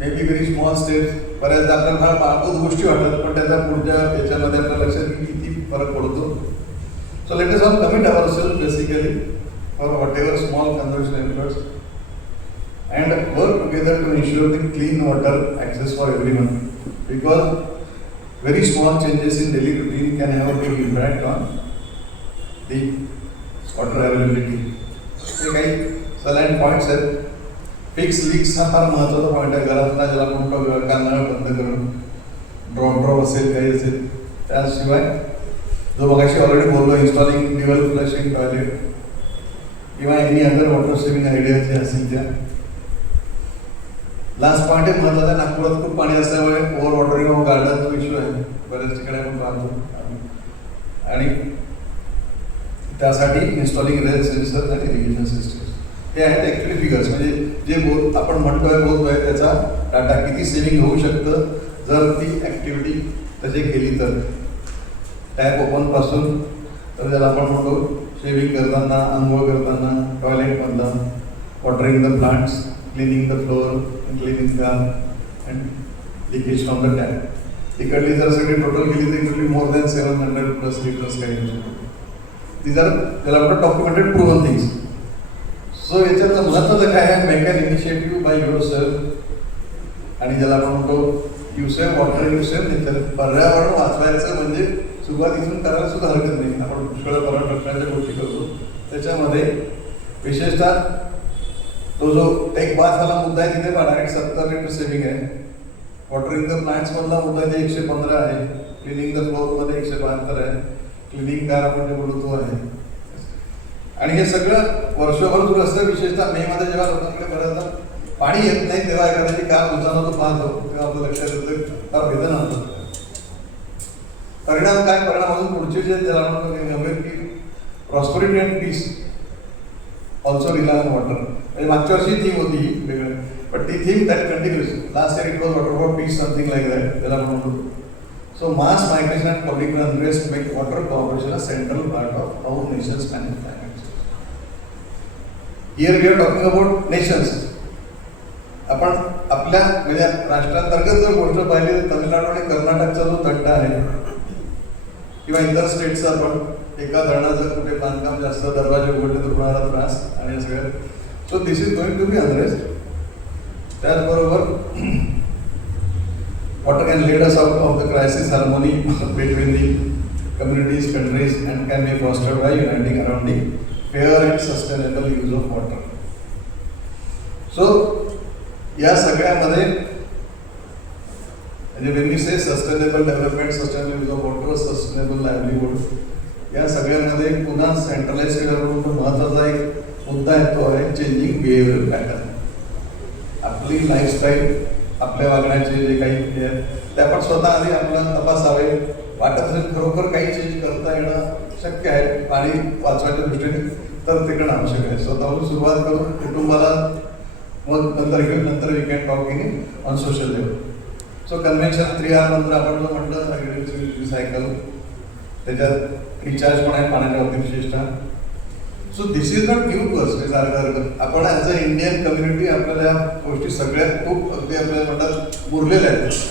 may be very small steps. बऱ्याचदा आपल्याला फार पाहतोच गोष्टी वाटतात पण त्याचा पुढच्या याच्यामध्ये आपल्या लक्षात किती फरक पडतो. So let us all commit ourself basically for what ever small conservation efforts and work together to ensure the clean water access for everyone, because very small changes in daily routine can have a big impact on the water availability. हे काही saline points आहेत. Fix leaks हा फार महत्त्वाचा point आहे. घरातला ज्याला म्हणतो नळ बंद करून ड्रॉप असेल काही असेल. त्याशिवाय जो मगाशी ऑलरेडी बोललो इन्स्टॉलिंग ड्युअल फ्लशिंग टॉयलेट किंवा any other water saving idea जे असतील त्या. लास्ट पॉईंट एक महत्त्वाचा आहे. नागपुरात खूप पाणी असल्यामुळे ओव्हर वॉटरिंग ऑफ गार्डनचा इश्यू आहे बऱ्याच ठिकाणी आपण पाहतो आणि त्यासाठी इन्स्टॉलिंग रेन सेन्सर्स आणि इरिगेशन सिस्टम्स हे आहेत ॲक्च्युली फिगर्स. म्हणजे जे आपण बोलतोय त्याचा डाटा किती सेव्हिंग होऊ शकतं जर ती ॲक्टिव्हिटी तशी केली तर. टॅप ओपनपासून तर त्याला आपण म्हणतो शेविंग करताना, आंघोळ करताना, टॉयलेटमधला, watering the plants, cleaning the floor, cleaning the and leakage from the tap. इकडली जर सगळी टोटल केली तर इकडली मोर दॅन 700+ लिटर्स काही येऊ शकतो. दीज आर त्याला आपण डॉक्युमेंटेड प्रूव्हन थिंग्स. सो याच्यातलं महत्त्वाचं काय आहे, make an initiative by yourself आणि ज्याला आपण म्हणतो युसेव वॉटर युसेव नेचर. पर्यावरण वाचवायचं म्हणजे सुरुवातीतून करायला सुद्धा हरकत नाही. आपण पुष्कळ पर्यावरण रक्षणाच्या गोष्टी करतो. त्याच्यामध्ये विशेषतः तो जो टेक बाथ वाला मुद्दा आहे तिथे डायरेक्ट 70 लिटर सेव्हिंग आहे. वॉटरिंग द प्लांट्स मधला मुद्दा जे 115 आहे. क्लिनिंग द फ्लोअरमध्ये 172 आहे. क्लिनिंग कार आपण जे बोलतो आहे. आणि हे सगळं वर्षभर सुरू असतं. विशेषतः मे मध्ये जेव्हा लोकांकडे बऱ्याचदा पाणी येत नाही तेव्हा एखाद्याची कार उचलणं तो पाहतो तेव्हा आपल्या लक्षात येतं फार वेदना होतं. परिणाम काय परिणाम अजून पुढचे जे ज्याला म्हणतो की prosperity and peace also rely on water. म्हणजे मागच्या वर्षी थीम होती वेगळं बट ती theme that continues. Last year it was water for peace something like that त्याला म्हणतो. So mass migration and public unrest make water corporation a central part of our nations manage climate. Here we are talking about nations. आपण आपल्या म्हणजे राष्ट्रांतर्गत जर गोष्ट पाहिली तर तमिळनाडू आणि कर्नाटकचा जो तट्टा आहे किंवा इतर स्टेटचा आपण एका धरणाचं कुठे बांधकाम जास्त दरवाजे उघडले तर होणारा त्रास आणि सगळं. So this is going to be unrest. त्याचबरोबर water can lead us out of the crisis harmony between the communities countries and can be fostered by uniting around the fair and sustainable use of water. So या सगळ्यामध्ये म्हणजे when we say sustainable development, sustainable use of water, sustainable livelihood या सगळ्यामध्ये पुन्हा centralise केल्याबरोबर महत्त्वाचा एक मुद्दा आहे तो आहे चेंजिंग बिहेवियर पॅटर्न. आपली लाईफस्टाईल, आपल्या वागण्याचे जे काही ते आपण स्वतः आधी आपल्याला तपासावे. वाटत असेल खरोखर काही चेंज करता येणं शक्य आहे पाणी वाचवायच्या दृष्टीने तर ते करणं आवश्यक आहे. स्वतःहून सुरुवात करून कुटुंबाला मग नंतर we can talking on social level. So convention 3R नंतर आपण जो म्हटलं रिसायकल त्याच्यात रिचार्ज पण आहे पाण्याच्या बाबतीत विशेषतः. So this is not new to us. आपण ॲज अ इंडियन कम्युनिटी आपल्याला या गोष्टी सगळ्यात खूप अगदी आपल्याला म्हणतात मुरलेल्या आहेत.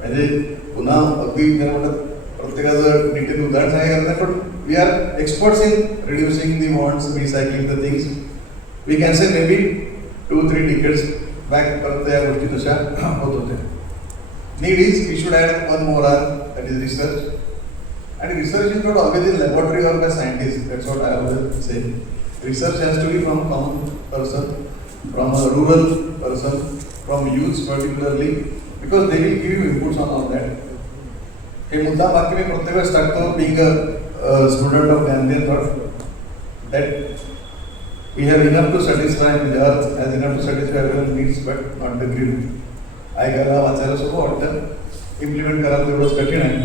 म्हणजे पुन्हा अगदी म्हणतात प्रत्येकाचं डिटेल उदाहरण सांगायचं नाही पण we are experts in reducing the wants, recycling the things. We can say maybe 2-3 decades back परत त्या गोष्टी तशा होत होत्या. Need is we should add one more R that is research. आणि research is not always in laboratory or by scientist. That's what I always say. Research has to be from common person, from a rural person, from youth particularly, because they will give you inputs on all that. हे मुद्दा बाकी मी प्रत्येक वेळेस टाकतो being a student of Gandhian thought that we have enough to satisfy, the earth has enough to satisfy everyone's needs but not the grid. ऐकायला वाचायला सोपं वाटतं इम्प्लिमेंट करायला तेवढंच कठीण आहे.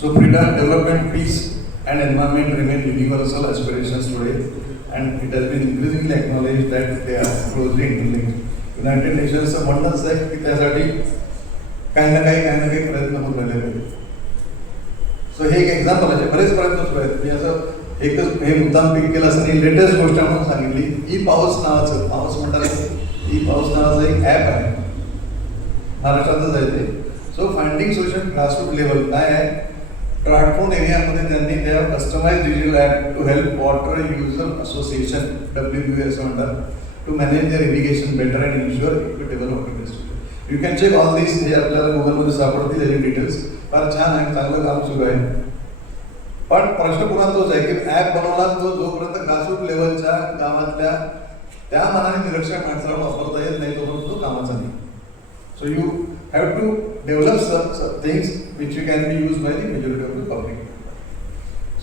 So freedom, development, peace and environment remain universal aspirations today, and it has been increasingly acknowledged that they are closely interlinked. United नेशन्सचं म्हणणंच आहे की त्यासाठी काही ना काही प्रयत्न होत राहिले पाहिजे. सो हे एक एक्झाम्पल आहे, बरेच प्रयत्न सुरू आहेत. मी असं एकच हे मुद्दाम पिक केलं असं नाही, लेटेस्ट गोष्ट म्हणून सांगितली. ई पाऊस नावाचं, पाऊस म्हणतात ई पाऊस नावाचं एक ॲप आहे, महाराष्ट्रातच आहे ते. So finding solution grassroot level काय आहे, ट्राटफोन एरियामध्ये त्यांनी त्या customise digital app to help water user association WUA असं म्हणतात to manage their irrigation better and ensure equitable water distribution. You can check all this, हे आपल्याला गुगलमध्ये सापडतील याची डिटेल्स. फार छान आहे, चांगलं काम सुरू आहे. पण प्रश्न पुन्हा तोच आहे की ॲप बनवला तो जोपर्यंत ग्रासरूट लेवलच्या गावातल्या त्या मनाने निरक्षर माणसाला वापरता येत नाही तोपर्यंत तो कामाचा नाही. So you have to develop some things which can be used by the majority of the public.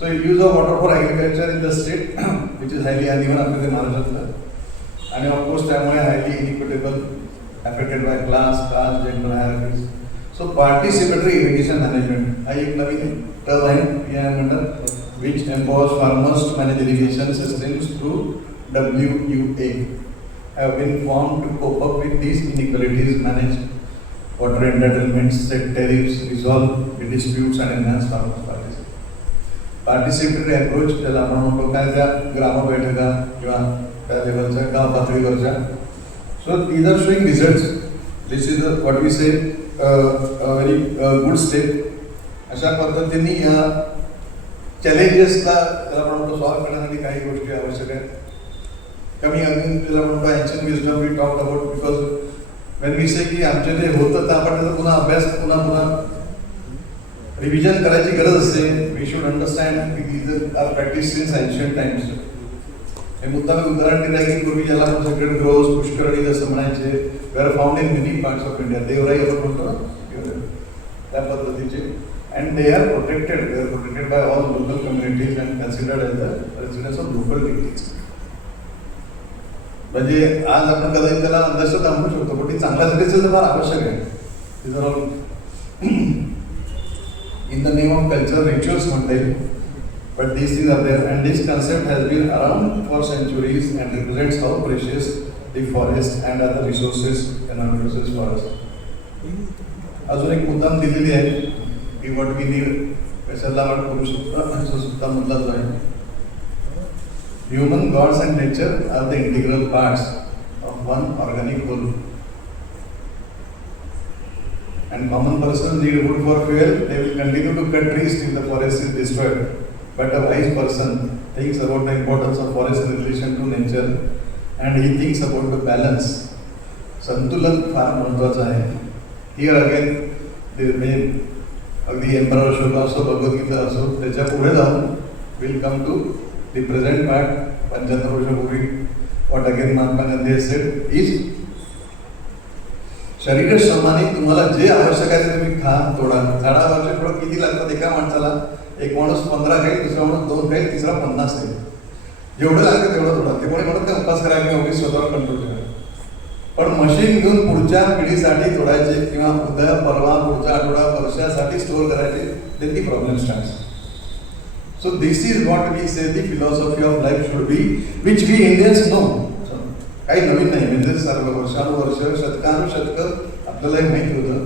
So use of water for agriculture in the state which is highly uneven आपल्या महाराष्ट्रातलं, आणि of course त्यामुळे highly inequitable, affected by class, caste, gender hierarchies. So participatory irrigation management हा एक नवीन term आहे या म्हणतात, which empowers farmers to manage irrigation systems through WUA have been formed to cope up with these inequalities, manage water entitlements, set tariffs, resolve the disputes and enhance farmers' participatory approach. त्याला आपण म्हणतो काय, त्या ग्रामबैठका किंवा त्या लेवलच्या गाव पातळीवरच्या. So these are showing results. This is what we say a very good step. अशा पद्धतीने या चॅलेंजेसला त्याला आपण म्हणतो सॉल्व्ह करण्यासाठी काही गोष्टी आवश्यक आहेत. कमी अजून त्याला म्हणतो action wisdom we talk about, because when we say की आमचे जे होतं तर आपण त्याचा पुन्हा अभ्यास पुन्हा रिव्हिजन करायची गरज असते. वी शुड अंडरस्टँड की these are practice since ancient times. हे मुद्दा मी उदाहरण दिलं आहे की पूर्वी ज्याला सेक्रेड ग्रोव्स, पुष्करणी जसं म्हणायचे, we are found in many parts of India. देवराई आपण म्हणतो ना त्या पद्धतीचे, and they are protected by all local communities and considered as the residents of local techniques. म्हणजे आज आपण कदाचित त्याला अंधश्रद्धा म्हणू शकतो, पण ती चांगल्यासाठीच फार आवश्यक आहे. In the name of culture rituals म्हणता येईल, but this things are there and this concept has been around for centuries and represents how precious the forest and other resources energy resources for us. अजून एक मुद्दाम दिलेली आहे की what we need कशाला आपण करू शकतो, असं सुद्धा मुद्दा जो आहे. Human, gods and nature are the integral parts of one organic whole. And common persons need wood for fuel. They will continue to cut trees till the forest is destroyed. But a wise person thinks about the importance of forest in relation to nature, and he thinks about the balance. संतुलन फार महत्त्वाचं आहे. Here again, अगदी emperor Ashok असो, भगवद्गीता असो, त्याच्या पुढे जाऊन will come to the present part. 75 वर्षापूर्वी what again Mahatma Gandhi has said is शरीर श्रमाने तुम्हाला जे आवश्यक आहे ते तुम्ही खा, तोडा. झाडावरचे फळं किती लागतात एका माणसाला? एक माणूस 15 खाईल, दुसरा माणूस 2 खाईल, तिसरा 50 खाईल. जेवढं लागतं तेवढं तोडा. ते कोणी म्हणत नाही उपास करा किंवा उगीच स्वतःवर कंट्रोल करा. पण मशीन घेऊन पुढच्या पिढीसाठी तोडायचे किंवा उद्या परवा पुढच्या आठवडा वर्षासाठी स्टोअर करायचे, then the problem starts. So this is what we say the philosophy of life should be, which we Indians know. काही नवीन नाही, म्हणजे सर्व वर्षानुवर्ष शतकानुशतक आपल्याला हे माहिती होतं.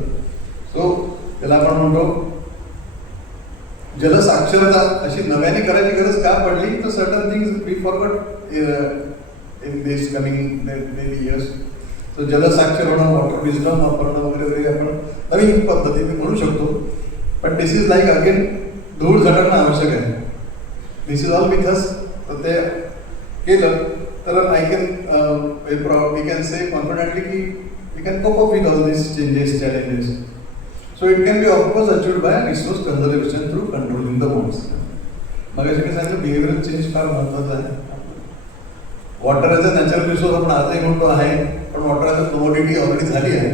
सो त्याला आपण म्हणतो जलसाक्षरता अशी नव्याने करायची गरज का पडली, तर certain things we forgot in this coming many years. So जलसाक्षर होणं, वॉटर विजडम वापरणं वगैरे वगैरे आपण नवीन पद्धतीने म्हणू शकतो. पण दिस इज लाईक अगेन धूळ झटकणं आवश्यक आहे. This is all with us. तर ते केलं तर I can we can say confidently की we can cope up with all this changes, challenges. So it can be of course achieved by resource conservation through controlling the wants. मग असे मी सांगितलं behavioural change फार महत्त्वाचं आहे. Water as a natural resource आपण आजही म्हणतो आहे, पण water as a commodity already झाली आहे.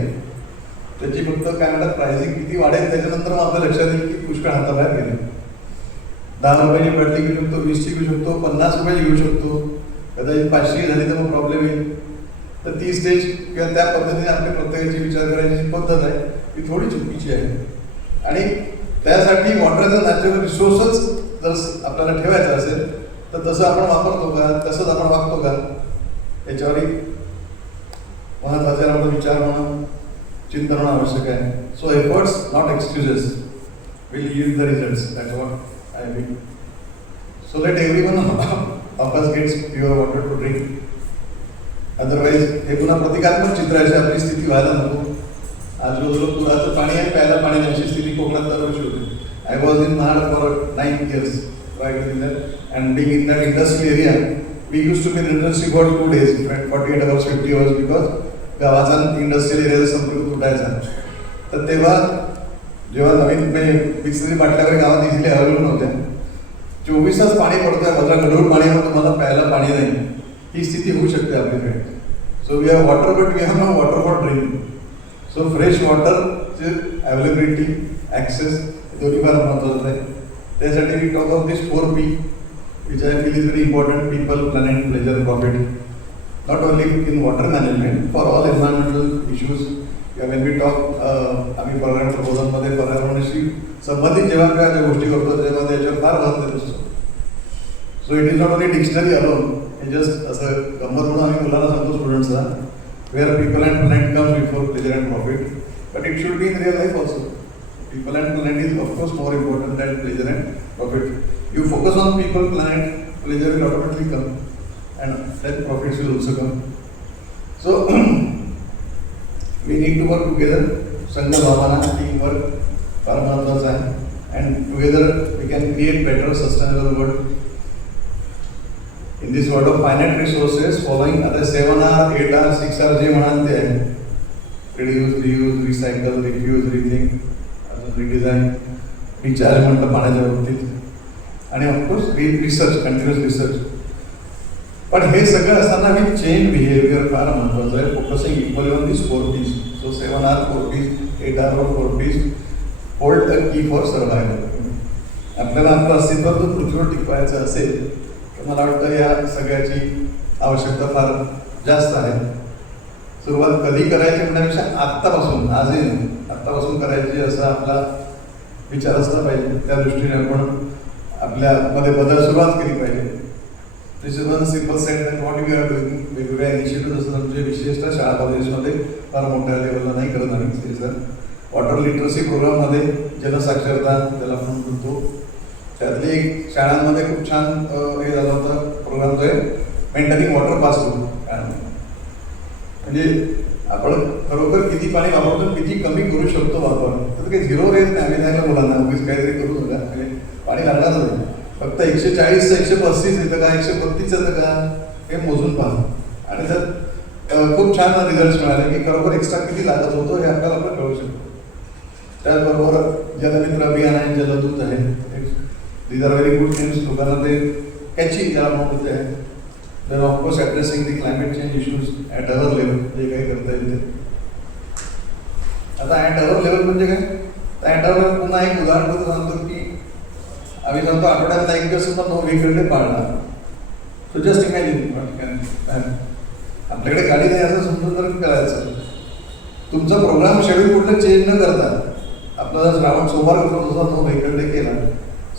त्याची फक्त काय म्हणतात प्राइसिंग किती वाढेल त्याच्यानंतर मग आपल्या लक्षात येईल की पुष्कळ हाताबाहेर गेले. 10 रुपयाची बाटली घेऊ शकतो, 20ची घेऊ शकतो, 50 रुपयाची घेऊ शकतो, कदाचित 500 झाली तर मग प्रॉब्लेम येईल. तर ती स्टेज किंवा त्या पद्धतीने आपल्या प्रत्येकाची विचार करायची पद्धत आहे. ही थोडी चुकीची आहे. आणि त्यासाठी वॉटरचा नॅचरल रिसोर्सच जर आपल्याला ठेवायचं असेल तर तसं आपण वापरतो का, तसंच आपण वागतो का, याच्यावरही महत्त्वाचे आपला विचार म्हणून चिंतन होणं आवश्यक आहे. So efforts not excuses will yield the results. That's what I mean. So let everyone of us gets pure water to drink. Otherwise, हे पुन्हा प्रतिकात्मक चित्र अशी आपली स्थिती व्हायला नको. आजूबाजूला पुराचं पाणी आहे, प्यायला पाणी नाही अशी स्थिती कोकणात दरवर्षी होते. I was in Mahad for 9 years prior to that, and being in that industrial area, we used to be in industry for 2 days, 48 hours, 50 hours, because गावाचा इंडस्ट्रियल एरियाचा संपर्क तुटायचा. तर तेव्हा जेव्हा नवीन बिसलेरी बाटल्या वगैरे गावात इझिली अवेलेबल नव्हत्या, 24 तास पाणी पडतोय, भद्रा गढूळ पाणी आहे, तुम्हाला प्यायला पाणी नाही, ही स्थिती होऊ शकते आपल्याकडे. So we have water, but we have no water for drinking. So fresh वॉटरचे अवेलेबिलिटी, ॲक्सेस दोन्ही फार महत्त्वाचं आहे. त्यासाठी we talk of this 4 P, which I feel is very important: people, planet, pleasure, profit. Not only in water management, for all environmental issues. When we talk, आम्ही पर्यावरण प्रबोधनमध्ये पर्यावरणाशी संबंधित जेव्हा ज्या गोष्टी करतो तेव्हा त्याच्यावर फार भर देत असतो. So it is not only dictionary alone. हे जस्ट असं गंमत म्हणून आम्ही मुलांना सांगतो स्टुडंट्सला, where people and planet comes before pleasure and profit, but it should be in real life also. People and planet is of course more important than pleasure and profit. You focus on people, planet, pleasure will automatically come, and then profits will also come. So we need to work together. Sangha Bhavana, teamwork, फार महत्त्वाचा आहे. And together we can create better, sustainable world. In this world of finite resources, following other 7R, 8R, 6R जे म्हणाल ते आहे: reduce, reuse, recycle, refuse, rethink, redesign, recharge म्हटलं पाण्याच्या बाबतीत, आणि ऑफकोर्स रिसर्च, कंटिन्युअस रिसर्च. पण हे सगळं असताना विथ चेंज बिहेवियर फार महत्त्वाचं आहे. Focusing equally on this 4 Ps. So 7R 4 Ps, 8R 4 Ps hold the key for survival. आपल्याला आपलं अस्तित्व जर पृथ्वीवर टिकवायचं असेल तर मला वाटतं या सगळ्याची आवश्यकता फार जास्त आहे. सुरुवात कधी करायची म्हणण्यापेक्षा आत्तापासून, आजही आत्तापासून करायची असा आपला विचार असला पाहिजे. त्या दृष्टीने आपण आपल्यामध्ये बदल सुरुवात केली पाहिजे. This is one simple set that what you are doing. वेगवेगळ्या इनिशिएटिव्ह असतात, म्हणजे विशेषतः शाळा कॉलेजेसमध्ये फार मोठ्या लेवलला नाही करत आम्ही. सर वॉटर लिटरसी प्रोग्राममध्ये जनसाक्षरता त्याला आपण म्हणतो, त्यातली एक शाळांमध्ये खूप छान हे झालं होतं प्रोग्राम, जो आहे मेंटेनिंग वॉटर पासबुक. म्हणजे आपण खरोखर किती पाणी वापरतो, किती कमी करू शकतो वापर. तर काही झिरो रेट नाही. आम्ही सांगितलं मुलांना उगीच काहीतरी करू नका, म्हणजे पाणी लागणारच नाही. फक्त 140 135 येतं का, 132 येतं का, हे मोजून पहा. आणि जर खूप छान रिझल्ट मिळाले की खरोखर एक्स्ट्रा किती लागत होतो हे आपल्याला आपण कळू शकतो. त्याचबरोबर जलमित्र अभियान आहे, जलदूत आहे. These are very good things. लोकांना ते कॅची ज्याला म्हणतो ते आहे. Then of course addressing the climate change issues at our level, जे काही करता येईल ते. आता at our level म्हणजे काय? तर at our level पुन्हा एक उदाहरण सांगतो की आम्ही सांगतो आठवड्यात एक दिवस पण 9 वीकडे पाळणार. सो जस्ट इमॅजिन, आपल्याकडे गाडी नाही असं समजून जर करायचं. तुमचा प्रोग्राम शेड्यूल कुठलं चेंज न करता आपल्याला श्रावण सोमवार करतो तसा 9 वीकडे केला.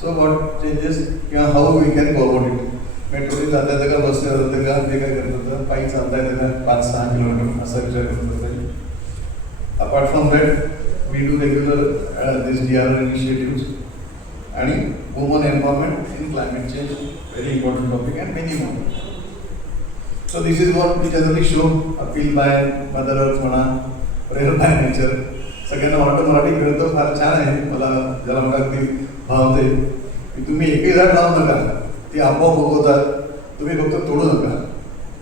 सो व्हॉट चेंजेस किंवा how we can forward it. मेट्रोने जाता येतं का, बसने जातं का, ते काय करत होतं, पायी चालता येतं का 5-6 किलोमीटर असा विचार करत होता. Apart from that we do regular this DRR initiatives आणि woman empowerment in climate change, very important topic and many more. So this is what we generally show. Appeal by mother earth म्हणा, prayer by nature. सगळ्यांना वाटतं मराठी कळतं, फार छान आहे. मला ज्याला मला अगदी भावते की तुम्ही एकही झाड लावू नका, ती आपोआप उगवतात. तुम्ही फक्त तोडू नका.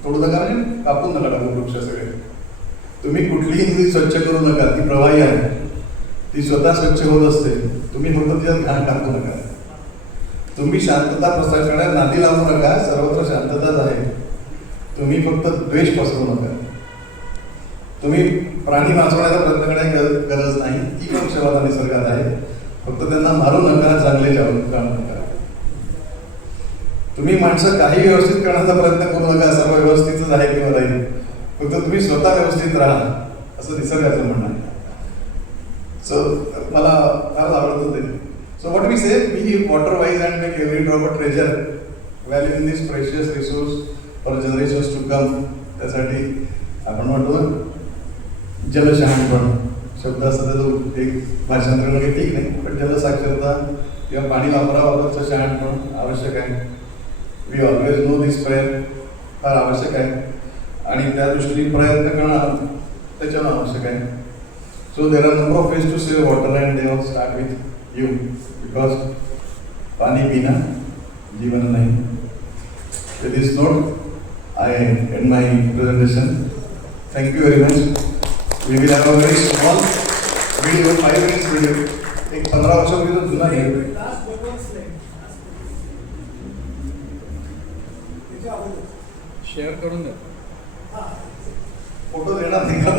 तोडू नका म्हणजे कापून नका टाकू वृक्ष सगळे. तुम्ही कुठलीही नदी स्वच्छ करू नका, ती प्रवाही आहे, ती स्वतः स्वच्छ होत असते. तुम्ही फक्त तिच्यात घाण टाकू नका. तुम्ही शांतता प्रसारणाऱ्या नादी लावू नका, सर्वत्र शांतताच आहे. तुम्ही फक्त द्वेष पसरू नका. तुम्ही प्राणी वाचवण्याचा प्रयत्न करण्याची गरज नाही, ती पण सेवा निसर्गात आहे. फक्त त्यांना मारू नका, चांगले काम नका. तुम्ही माणसं काही व्यवस्थित करण्याचा प्रयत्न करू नका, सर्व व्यवस्थितच आहे किंवा राहील. फक्त तुम्ही स्वतः व्यवस्थित राहा, असं निसर्गाचं म्हणणं आहे. तुम्ही माणसं काही व्यवस्थित करण्याचा प्रयत्न करू नका, सर्व व्यवस्थितच आहे किंवा राहील. फक्त तुम्ही स्वतः व्यवस्थित राहा, सर्व व्यवस्थितच आहे किंवा राहील. सो मला फार आवडतं ते. So what we say, be water wise and make every drop a treasure, value this precious resource for generations to come. त्यासाठी आपण म्हणतो ना जलशहाणपण शब्द असतो, त्याचं एक भाषांतर वगैरे ठीक नाही, पण जलसाक्षरता किंवा पाणी वापराबाबतचं शहाणपण आवश्यक आहे. We always know this prayer फार आवश्यक आहे आणि त्या दृष्टीने प्रयत्न करणं त्याच्यानं आवश्यक आहे. So there are number of ways to save water and they all start with you, because पाणी पिणं जीवन नाही. With this note I end my presentation. Thank you very much. We will have a very small video, 5 minutes video, एक 15 वर्षापूर्वीचा जुना आहे. Share करून द्या. फोटो देणार नाही का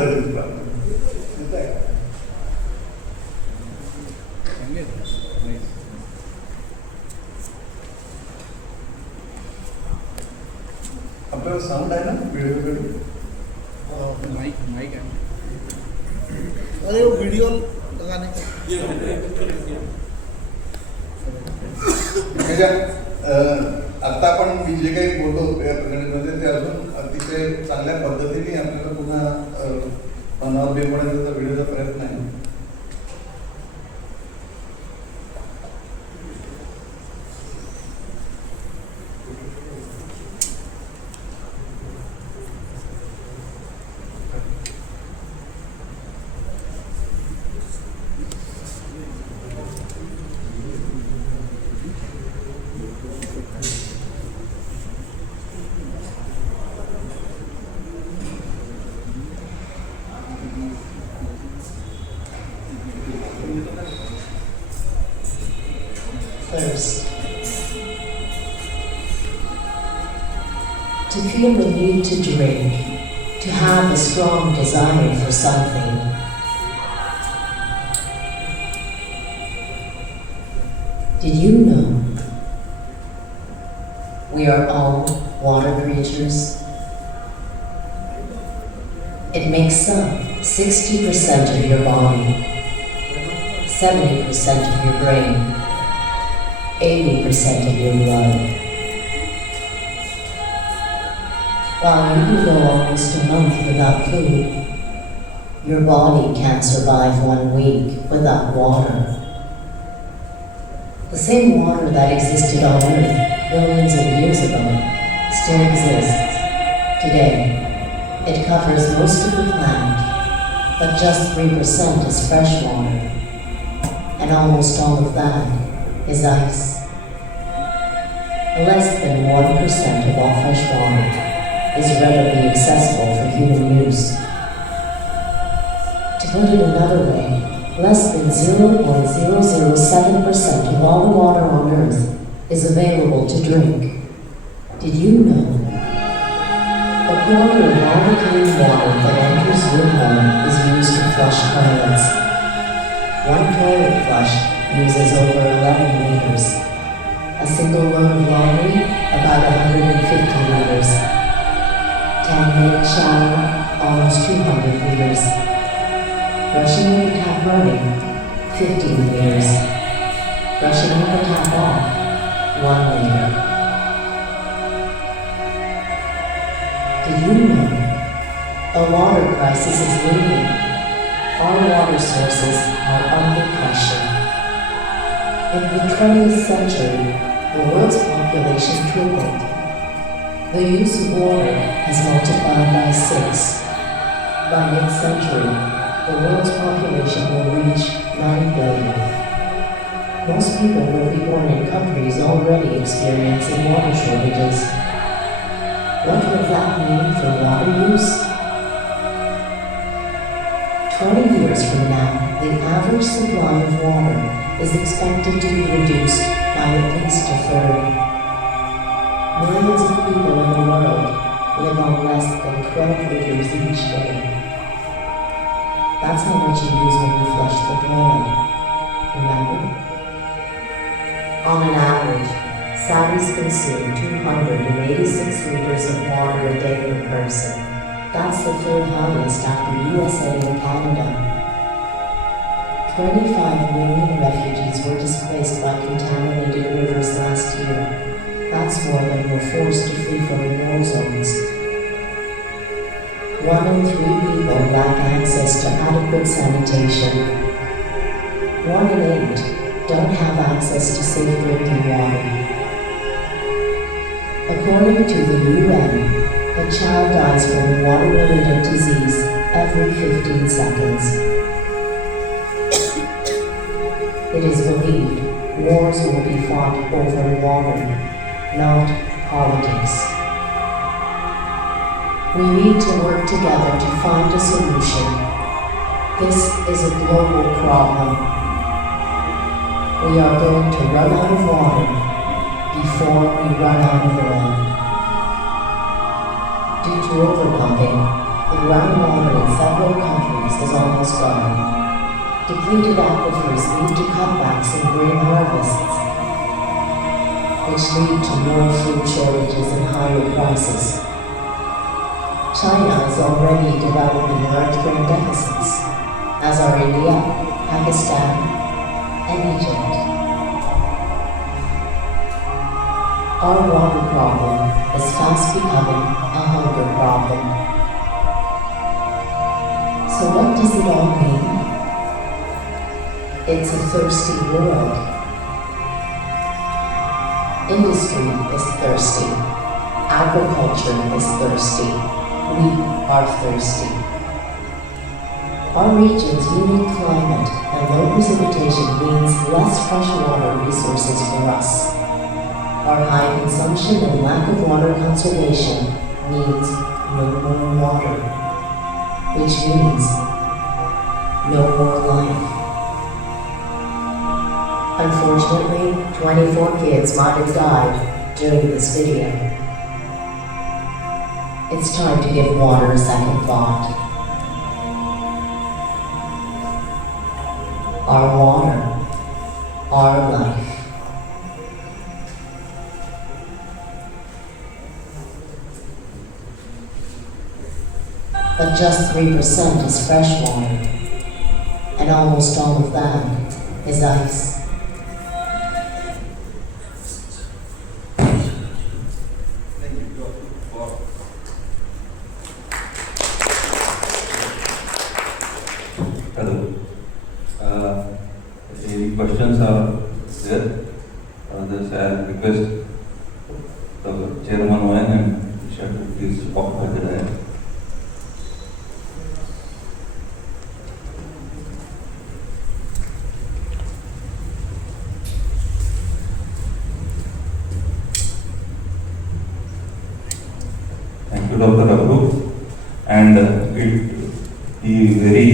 आपल्याला साऊंड आहे ना व्हिडिओ? माइक आहे. अरे वो वीडियो लगाने आता आपण मी जे काही बोलतो या प्रेझेंटेशनमध्ये ते अजून अतिशय चांगल्या पद्धतीने आपल्याला पुन्हा मनावर बेपण्याचा व्हिडिओचा प्रयत्न आहे. First, to feel the need to drink, to have a strong desire for something. Did you know we are all water creatures? It makes up 60% of your body, 70% of your brain, 80% of your blood. While you can go almost a month without food, your body can't survive 1 week without water. The same water that existed on Earth billions of years ago still exists today. It covers most of the planet, but just 3% is fresh water, and almost all of that is ice. Less than 1% of all fresh water is readily accessible for human use. To put it another way, less than 0.007% of all the water on Earth is available to drink. Did you know? A quarter of all the clean water that enters your home is used to flush toilets. One toilet flush uses over 11 liters. A single load of laundry, about 150 liters. 10-minute shower, almost 200 liters. Brushing with the tap running, 15 liters. Brushing with the tap off, 1 liter. Did you know a water crisis is looming? Our water sources are under pressure. In the 20th century, the world's population tripled. The use of water has multiplied by 6. By mid-century, the world's population will reach 9 billion. Most people will be born in countries already experiencing water shortages. What will that mean for water use? 20 years from now, the average supply of water is expected to be reduced by at least a third. Millions of people in the world live on less than 12 liters each day. That's how much you use when you flush the toilet. Remember? On an average, Saudis consume 286 liters of water a day per person. That's the third highest after USA and Canada. 25 million refugees were displaced by contaminated rivers last year. That's more than were forced to flee from war zones. 1 in 3 people lack access to adequate sanitation. 1 in 8 don't have access to safe drinking water. According to the UN, a child dies from water-related disease every 15 seconds. It is believed wars will be fought over water, not politics. We need to work together to find a solution. This is a global problem. We are going to run out of water before we run out of land. Due to overpumping, the groundwater in several countries is almost gone. Depleted aquifers lead to cutbacks in grain harvests, which lead to more food shortages and higher prices. China is already developing large grain deficits, as are India, Pakistan, and Egypt. Our water problem is fast becoming a hunger problem. So what does it all mean? It's a thirsty world. Industry is thirsty. Agriculture is thirsty. We are thirsty. Our region's unique climate and low precipitation means less freshwater resources for us. Our high consumption and lack of water conservation means no more water, which means no more life. Unfortunately, 24 kids might have died during this video. It's time to give water a second thought. Our water, our life. But just 3% is fresh water, and almost all of that is ice. Hello. Any questions are there? Others, I request the chairman Owen and Isha to please walk by the dais. Thank you, Dr. Abru. And it be very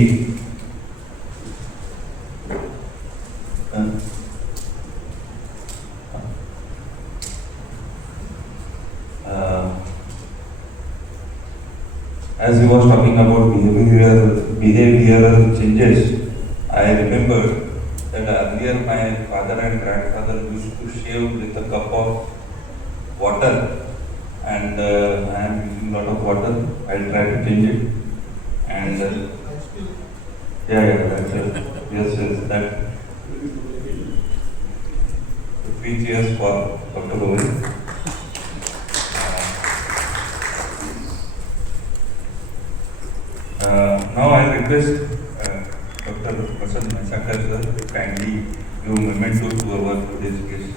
as he was talking about behavioral changes, I remember that earlier my father and grandfather used to shave with a cup of water, and I am using a lot of water. I'll try to change it. And that's it. Yes, that. 3 cheers for Dr. Govind. Now I request Dr. Prasanna Maisakar sir to kindly give memento to our today's guest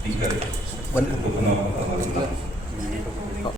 speaker. Welcome.